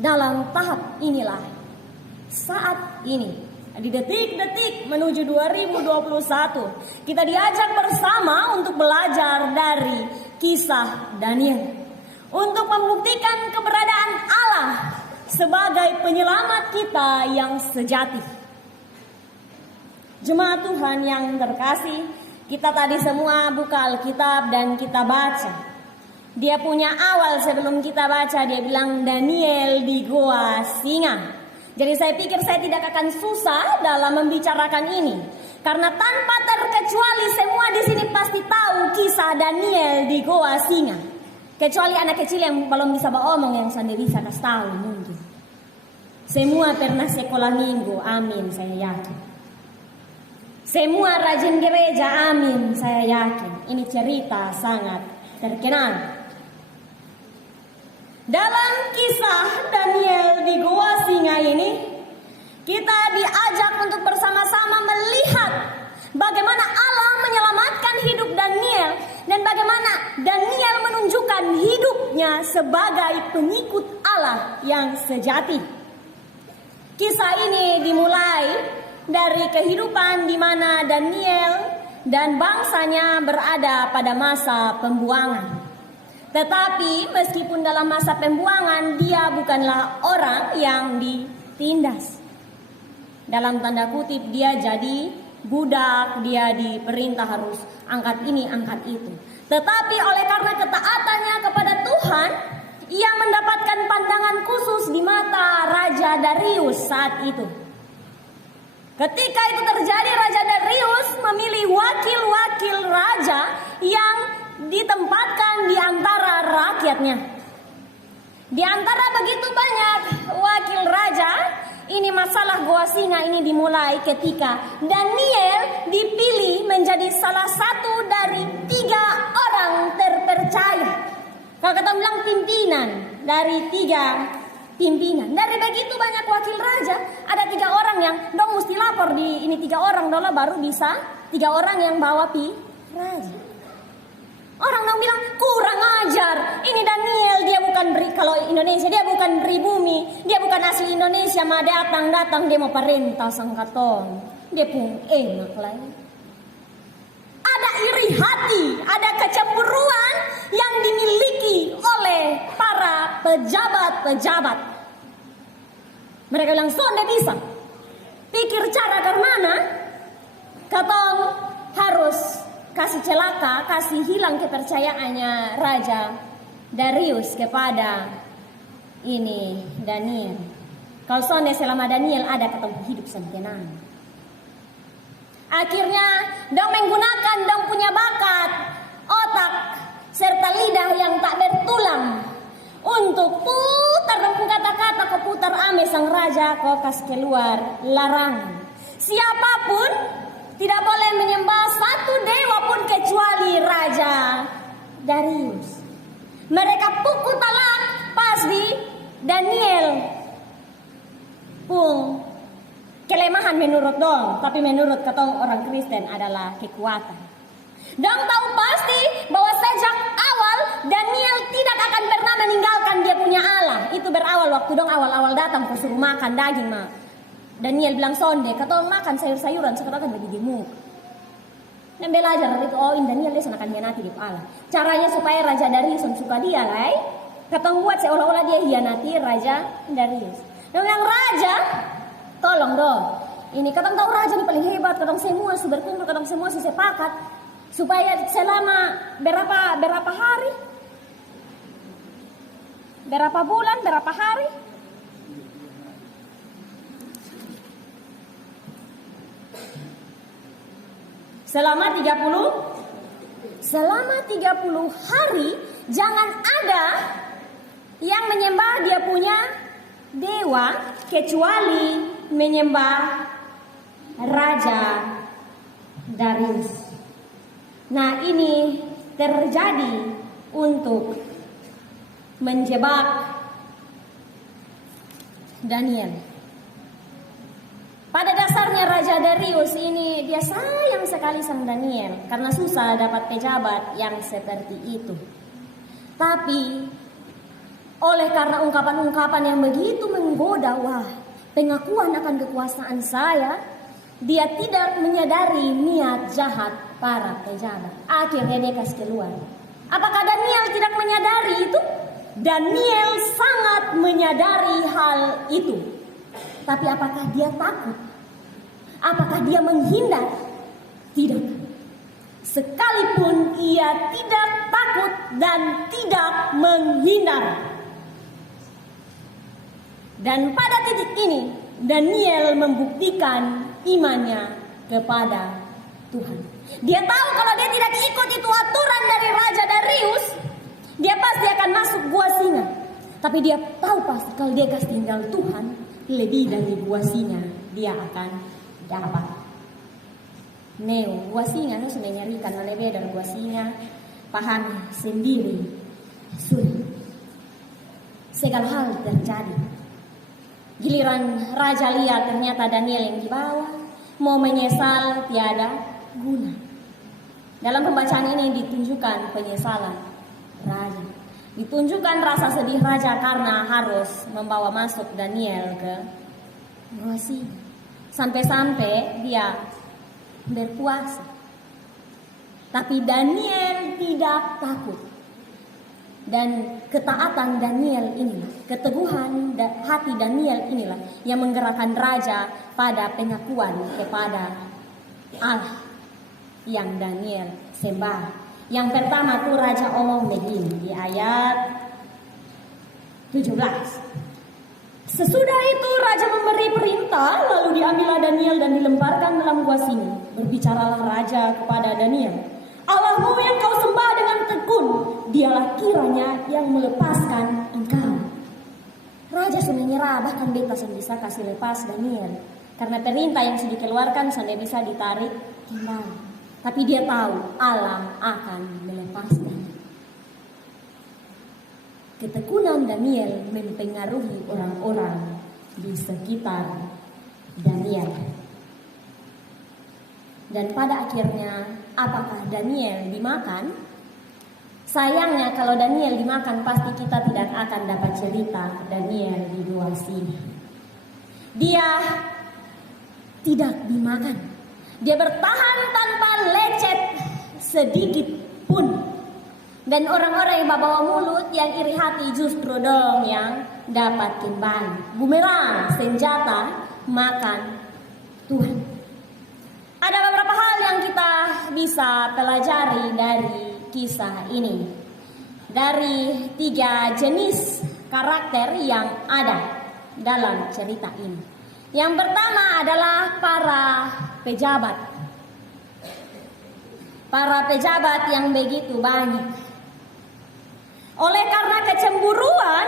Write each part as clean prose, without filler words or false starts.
dalam tahap inilah saat ini, di detik-detik menuju 2021, kita diajak bersama untuk belajar dari kisah Daniel, untuk membuktikan keberadaan Allah sebagai penyelamat kita yang sejati. Jemaat Tuhan yang terkasih, kita tadi semua buka Alkitab dan kita baca. Dia punya awal sebelum kita baca, dia bilang Daniel di goa singa. Jadi saya pikir saya tidak akan susah dalam membicarakan ini, karena tanpa terkecuali semua di sini pasti tahu kisah Daniel di goa singa. Kecuali anak kecil yang belum bisa beromong, yang sendiri bisa kasih tahu mungkin. Semua pernah sekolah minggu, amin, saya yakin. Semua rajin gereja, amin, saya yakin. Ini cerita sangat terkenal. Dalam kisah Daniel di goa singa ini, kita diajak untuk bersama-sama melihat bagaimana Allah menyelamatkan hidup Daniel dan bagaimana Daniel menunjukkan hidupnya sebagai pengikut Allah yang sejati. Kisah ini dimulai dari kehidupan di mana Daniel dan bangsanya berada pada masa pembuangan. Tetapi meskipun dalam masa pembuangan, dia bukanlah orang yang ditindas. Dalam tanda kutip, dia jadi budak, dia diperintah harus angkat ini, angkat itu. Tetapi oleh karena ketaatannya kepada Tuhan, ia mendapatkan pandangan khusus di mata Raja Darius saat itu. Ketika itu terjadi, Raja Darius memilih wakil-wakil raja yang ditempatkan di antara rakyatnya. Di antara begitu banyak wakil raja, ini masalah goa singa ini dimulai ketika Daniel dipilih menjadi salah satu dari 3 orang terpercaya. Kalau kita bilang pimpinan, dari 3 pimpinan. Dari begitu banyak wakil raja, ada 3 orang yang dong mesti lapor di ini 3 orang dong baru bisa 3 orang yang bawa raja. Orang dong bilang kurang ajar. Ini Daniel, dia bukan kalau Indonesia dia bukan pribumi, dia bukan asli Indonesia, mah datang dia mau perintah sangkaton. Dia pun enak lah. Ada iri hati, ada kecemburuan yang dimiliki oleh para pejabat-pejabat. Mereka bilang, sonde bisa pikir cara ke mana, katong harus kasih celaka, kasih hilang kepercayaannya Raja Darius kepada ini Daniel. Kalau sonde selama Daniel ada, katong hidup sentenang. Akhirnya dong menggunakan dong punya bakat, otak, serta lidah yang tak bertulang untuk putar dong kata-kata, kau putar ame sang raja, kau kas keluar larangan. Siapapun tidak boleh menyembah satu dewa pun kecuali Raja Darius. Mereka pukul talak pas di Daniel pun kelemahan menurut dong, tapi menurut ketong orang Kristen adalah kekuatan. Dong tahu pasti bahwa sejak awal Daniel tidak akan pernah meninggalkan dia punya Allah. Itu berawal waktu dong awal-awal datang ke suruh makan daging mah. Daniel bilang sonde, katong makan sayur-sayuran sekarang kan bagi gemuk. Dan belajar itu, oh in Daniel dia senakan hianati di Allah. Caranya supaya Raja Darius suka dia lah. Katong buat seolah-olah dia hianati Raja Darius. Dan yang raja, tolong dong. Ini katong tahu raja ini paling hebat, katong semua berkumpul, katong semua sepakat supaya selama berapa hari, berapa bulan, berapa hari, selama 30 hari jangan ada yang menyembah dia punya dewa kecuali menyembah Raja Darius. Nah, ini terjadi untuk menjebak Daniel. Pada dasarnya Raja Darius ini dia sayang sekali sama Daniel karena susah dapat pejabat yang seperti itu. Tapi Oleh karena ungkapan-ungkapan yang begitu menggoda, wah, pengakuan akan kekuasaan saya, dia tidak menyadari niat jahat para pejabat. Akhirnya dia kasih keluar. Apakah Daniel tidak menyadari itu? Daniel sangat menyadari hal itu. Tapi apakah dia takut? Apakah dia menghindar? Tidak. Sekalipun ia tidak takut dan tidak menghindar. Dan pada titik ini, Daniel membuktikan imannya kepada Tuhan. Dia tahu kalau dia tidak ikut itu aturan dari Raja Darius, dia pasti akan masuk gua singa. Tapi dia tahu pasti kalau dia kasih tinggal Tuhan, lebih dari gua singa dia akan dapat. Gua singa itu sudah nyarikan lebih dari gua singa. Pahami sendiri, sulit. Segala hal terjadi. Giliran raja lihat ternyata Daniel yang di bawah, mau menyesal tiada guna. Dalam pembacaan ini ditunjukkan penyesalan raja. Ditunjukkan rasa sedih raja karena harus membawa masuk Daniel ke gua singa. Sampai-sampai dia berpuasa. Tapi Daniel tidak takut. Dan ketaatan Daniel inilah, keteguhan hati Daniel inilah yang menggerakkan raja pada pengakuan kepada Allah yang Daniel sembah. Yang pertama tuh raja omong begini di ayat 17. Sesudah itu raja memberi perintah, lalu diambillah Daniel dan dilemparkan dalam gua singa. Berbicaralah raja kepada Daniel, Allahmu yang kau sembah dengan tekun, dialah kiranya yang melepaskan engkau. Raja sudah menyerah, bahkan beta sudah bisa kasih lepas Daniel. Karena perintah yang sudah dikeluarkan sudah bisa ditarik kembali. Tapi dia tahu Allah akan melepaskan. Ketekunan Daniel mempengaruhi orang-orang di sekitar Daniel. Dan pada akhirnya, apakah Daniel dimakan? Sayangnya kalau Daniel dimakan, pasti kita tidak akan dapat cerita Daniel di gua singa. Dia tidak dimakan. Dia bertahan tanpa lecet sedikit pun. Dan orang-orang yang bawa mulut, yang iri hati justru dong yang dapat kembali. Bumerang, senjata, makan Tuhan. Ada beberapa hal yang kita bisa pelajari dari kisah ini. Dari 3 jenis karakter yang ada dalam cerita ini. Yang pertama adalah para pejabat. Para pejabat yang begitu banyak. Oleh karena kecemburuan,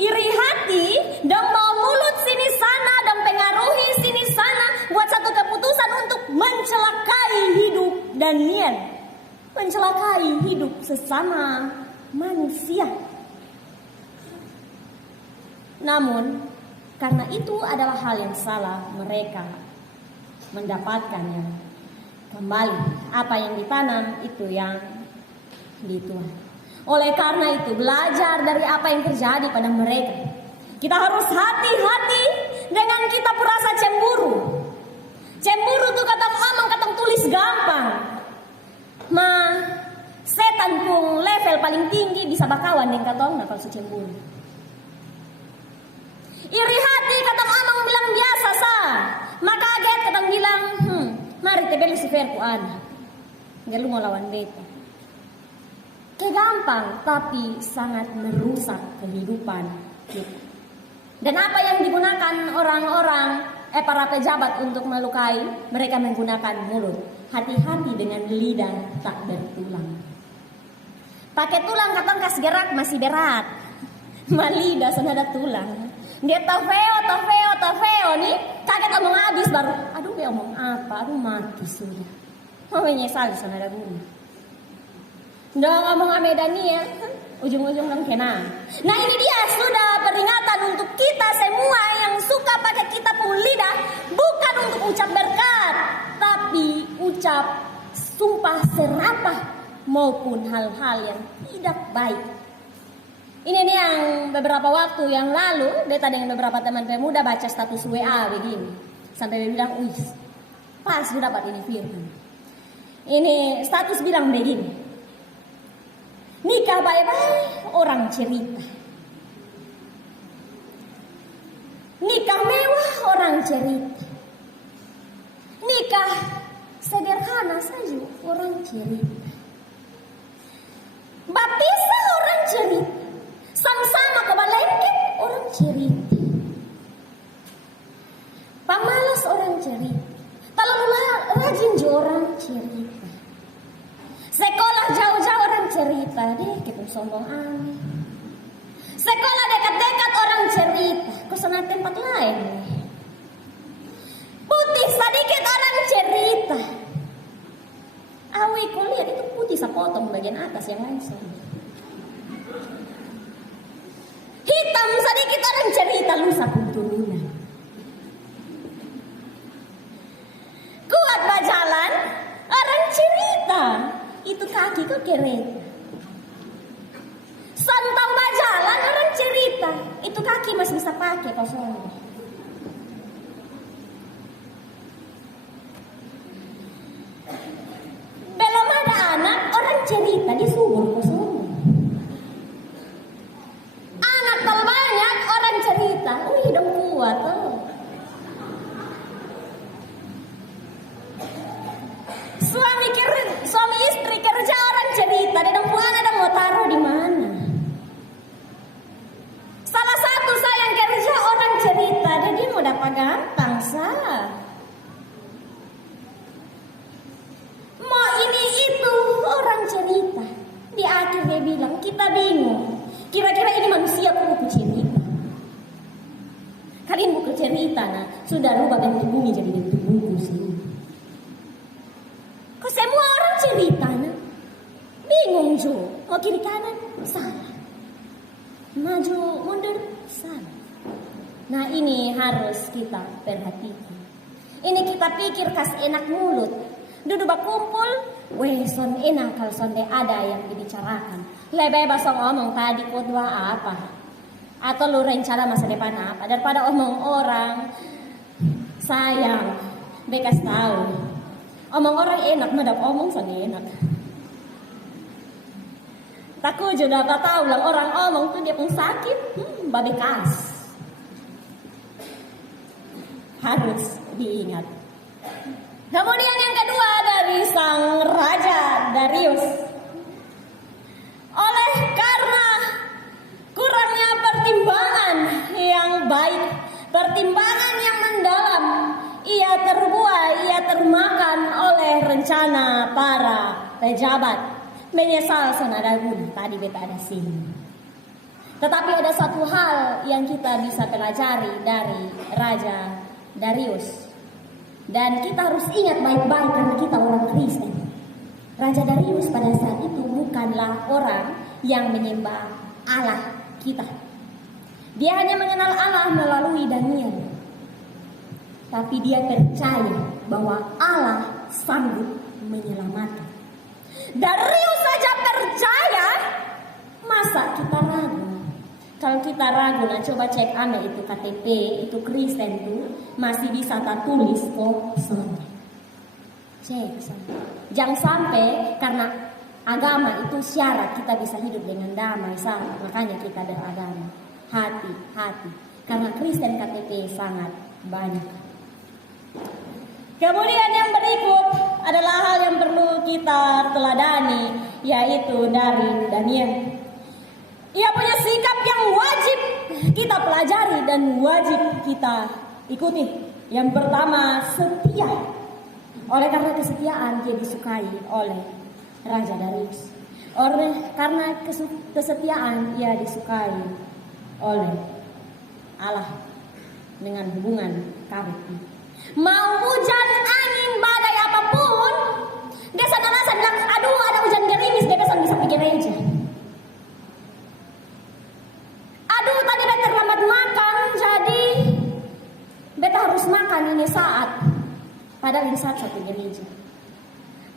iri hati, dan mau mulut sini sana dan pengaruhi sini sana, buat satu keputusan untuk mencelakai hidup Daniel, mencelakai hidup sesama manusia. Namun karena itu adalah hal yang salah, mereka mendapatkannya kembali. Apa yang ditanam itu yang dituai. Oleh karena itu, belajar dari apa yang terjadi pada mereka. Kita harus hati-hati dengan kita merasa cemburu. Cemburu tuh kata omong, kata tulis gampang. Setan pun level paling tinggi bisa bakawan dengan katong nah kalau cemburu. Iri hati kata omong bilang biasa sah. Maka kaget kata bilang, mari tebe Lucifer ku ana. Enggak lu mau lawan beta. Gampang, tapi sangat merusak kehidupan kita. Dan apa yang digunakan orang-orang, para pejabat untuk melukai, mereka menggunakan mulut. Hati-hati dengan lidah tak bertulang. Pakai tulang katong kas gerak masih berat. Lidah sana ada tulang. Dia tafeo nih, kaget omong habis baru. Aduh dia omong apa? Aduh mati sudah. Mau menyesal sana ada guna. Udah ngomong ame Daniel, ujung-ujung kan kena. Nah ini dia sudah peringatan untuk kita semua yang suka pakai kita pun lidah, bukan untuk ucap berkat, tapi ucap sumpah serapah maupun hal-hal yang tidak baik. Ini nih yang beberapa waktu yang lalu beta dengan beberapa teman pemuda baca status WA begini. Sampai dia bilang, "Wih, pas gue dapat ini firman." Ini status bilang begini. Nikah baik-baik orang cerita. Nikah mewah orang cerita. Nikah sederhana saja orang cerita. Baptisan orang cerita. Sama-sama ke Balengkek orang cerita. Pamalas orang cerita. Terlalu rajin juga orang cerita. Sekolah jauh-jauh orang cerita. Deh, kita sombong aneh. Sekolah dekat-dekat orang cerita. Kesana tempat lain. Putih sedikit orang cerita. Awi kuliah itu putih sepotong bagian atas yang langsung. Hitam sedikit orang cerita lusa kunturunan. Kuat berjalan orang cerita. Itu kaki kok kereta. Santang berjalan orang cerita. Itu kaki masih bisa pakai kosong. Belum ada anak orang cerita di subur kosong. Anak kalau banyak orang cerita. Wih dong kuat tuh. Suami istri kerja orang cerita. Dia dong pulang ada mau taruh di mana. Salah satu saya yang kerja orang cerita. Dia mau dapat gampang salah. Mau ini itu orang cerita. Di akhir dia bilang kita bingung. Kira-kira ini manusia buku cerita. Kalian buku cerita nah sudah rubah bentuk bumi jadi bentuk buku sih. Kok semua orang cerita nah? Bingung Jo. Mau kiri kanan salah. Maju mundur salah. Nah ini harus kita perhatikan. Ini kita pikir kas enak mulut. Duduk berkumpul, son enak kalau sonde ada yang dibicarakan. Lebih basong omong tadi khotbah apa? Atau lu rencana masa depan apa? Daripada omong orang, sayang, bekas tahu. Omong orang enak, madap omong sonde enak. Takut juga tak tahu lah orang omong tuh dia pun sakit, babekas. Harus diingat. Kemudian yang kedua dari sang Raja Darius. Oleh karena kurangnya pertimbangan yang baik, pertimbangan yang mendalam, ia termakan oleh rencana para pejabat. Menyesal sonada guna, tadi beta ada sini. Tetapi ada satu hal yang kita bisa pelajari dari Raja Darius. Dan kita harus ingat baik-baik karena kita orang Kristen. Raja Darius pada saat itu bukanlah orang yang menyembah Allah kita. Dia hanya mengenal Allah melalui Daniel. Tapi dia percaya bahwa Allah sanggup menyelamatkan. Darius saja percaya, masa kita ragu? Kalau kita ragu, nah coba cek ane itu KTP, itu Kristen tuh masih bisa tak tulis kosong. Cek sana. Jangan sampai karena agama itu syarat kita bisa hidup dengan damai sama. Makanya kita beragama. Hati-hati. Karena Kristen KTP sangat banyak. Kemudian yang berikut adalah hal yang perlu kita teladani, yaitu dari Daniel. Ia punya sikap yang wajib kita pelajari dan wajib kita ikuti. Yang pertama, setia. Oleh karena kesetiaan dia disukai oleh Raja Darius. Oleh karena kesetiaan ia disukai oleh Allah dengan hubungan karib. Mau hujan, angin, badai apapun, dia sadar bilang, aduh ada hujan gerimis, dia bisa pergi gereja. Aduh tadi beta terlambat makan, jadi beta harus makan ini saat. Padahal ini saat satu gereja.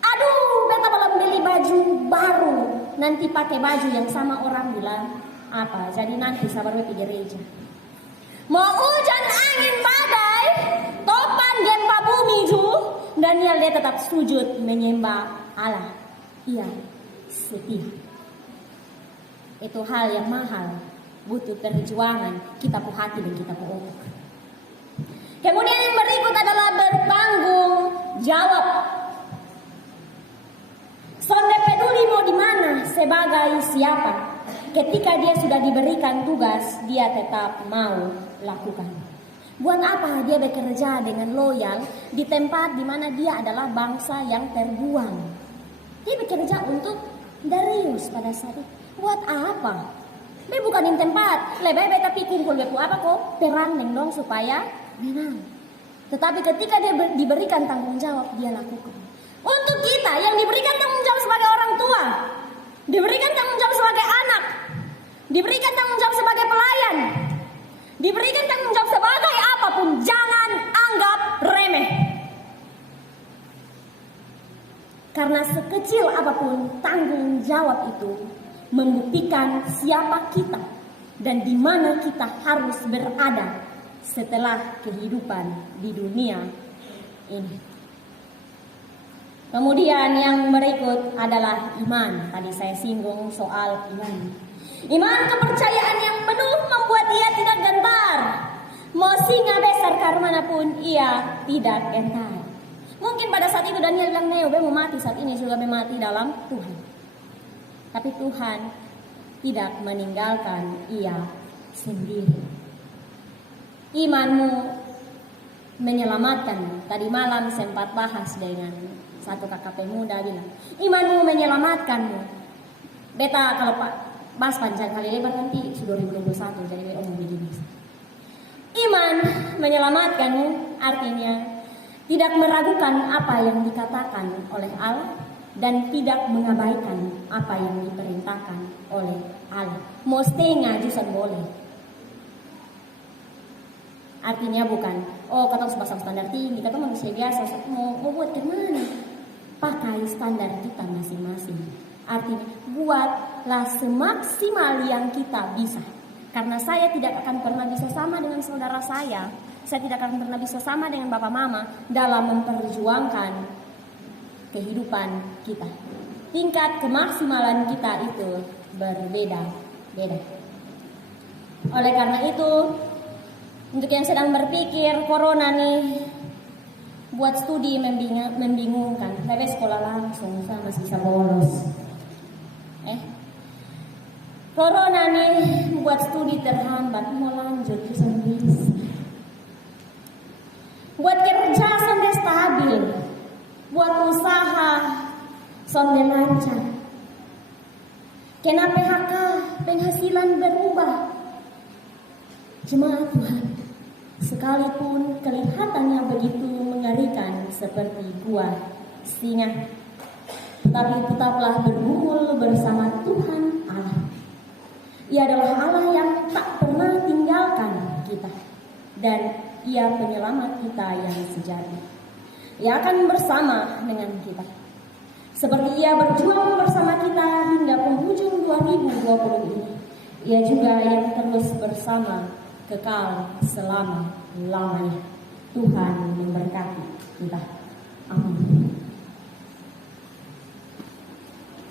Aduh beta belum beli baju baru, nanti pakai baju yang sama orang bilang apa? Jadi nanti sabar pergi gereja. Mau hujan angin badai, topan gempa bumi itu, Daniel dia tetap sujud menyembah Allah. Ia setia. Itu hal yang mahal, butuh perjuangan kita pu hati dan kita pu otak. Kemudian yang berikut adalah bertanggung jawab. Sonde peduli mau di mana sebagai siapa. Ketika dia sudah diberikan tugas, dia tetap mau lakukan. Buat apa dia bekerja dengan loyal di tempat di mana dia adalah bangsa yang terbuang? Dia bekerja untuk Darius pada saat itu. Buat apa? Dia bukan di tempat. Lebih baik tapi kumpul bepu apa kok? Perang dong supaya menang. Tetapi ketika dia diberikan tanggung jawab, dia lakukan. Untuk kita yang diberikan tanggung jawab sebagai orang tua, diberikan tanggung jawab sebagai anak, diberikan tanggung jawab sebagai pelayan, diberikan tanggung jawab sebagai apapun, jangan anggap remeh. Karena sekecil apapun tanggung jawab itu membuktikan siapa kita dan di mana kita harus berada setelah kehidupan di dunia ini. Kemudian yang berikut adalah iman. Tadi saya singgung soal iman. Iman kepercayaan yang penuh membuat ia tidak gentar. Mau singa besar karmanapun ia tidak gentar. Mungkin pada saat itu Daniel bilang, "Neo, mau mati saat ini juga mati dalam Tuhan." Tapi Tuhan tidak meninggalkan ia sendiri. Imanmu menyelamatkan. Tadi malam sempat bahas dengan satu KKP muda bilang, imanmu menyelamatkanmu. Beta kalau bahas panjang kali lebar nanti 2021 jadi omong begini. Iman menyelamatkanmu artinya tidak meragukan apa yang dikatakan oleh Allah dan tidak mengabaikan apa yang diperintahkan oleh Allah. Mau setengah jusan boleh. Artinya bukan, kata harus pasang standar tinggi, kata manusia biasa, mau buat kemana? Pakai standar kita masing-masing. Artinya buatlah semaksimal yang kita bisa. Karena saya tidak akan pernah bisa sama dengan saudara saya tidak akan pernah bisa sama dengan bapak mama dalam memperjuangkan kehidupan kita. Tingkat kemaksimalan kita itu berbeda-beda. Oleh karena itu, untuk yang sedang berpikir corona nih buat studi membingungkan, tapi sekolah langsung saya masih bisa bolos. Corona nih buat studi terhambat, mau lanjut bisa. Buat kerja sampai stabil, buat usaha sampai lancar. Kena PHK, penghasilan berubah. Jemaat Tuhan, sekalipun kelihatannya begitu mengerikan seperti buah singa, tapi tetaplah bergumul bersama Tuhan Allah. Ia adalah Allah yang tak pernah tinggalkan kita dan Ia penyelamat kita yang sejati. Ia akan bersama dengan kita. Seperti Ia berjuang bersama kita hingga penghujung 2020 ini, Ia juga yang terus bersama kekal selama-lamanya. Tuhan memberkati kita. Amin.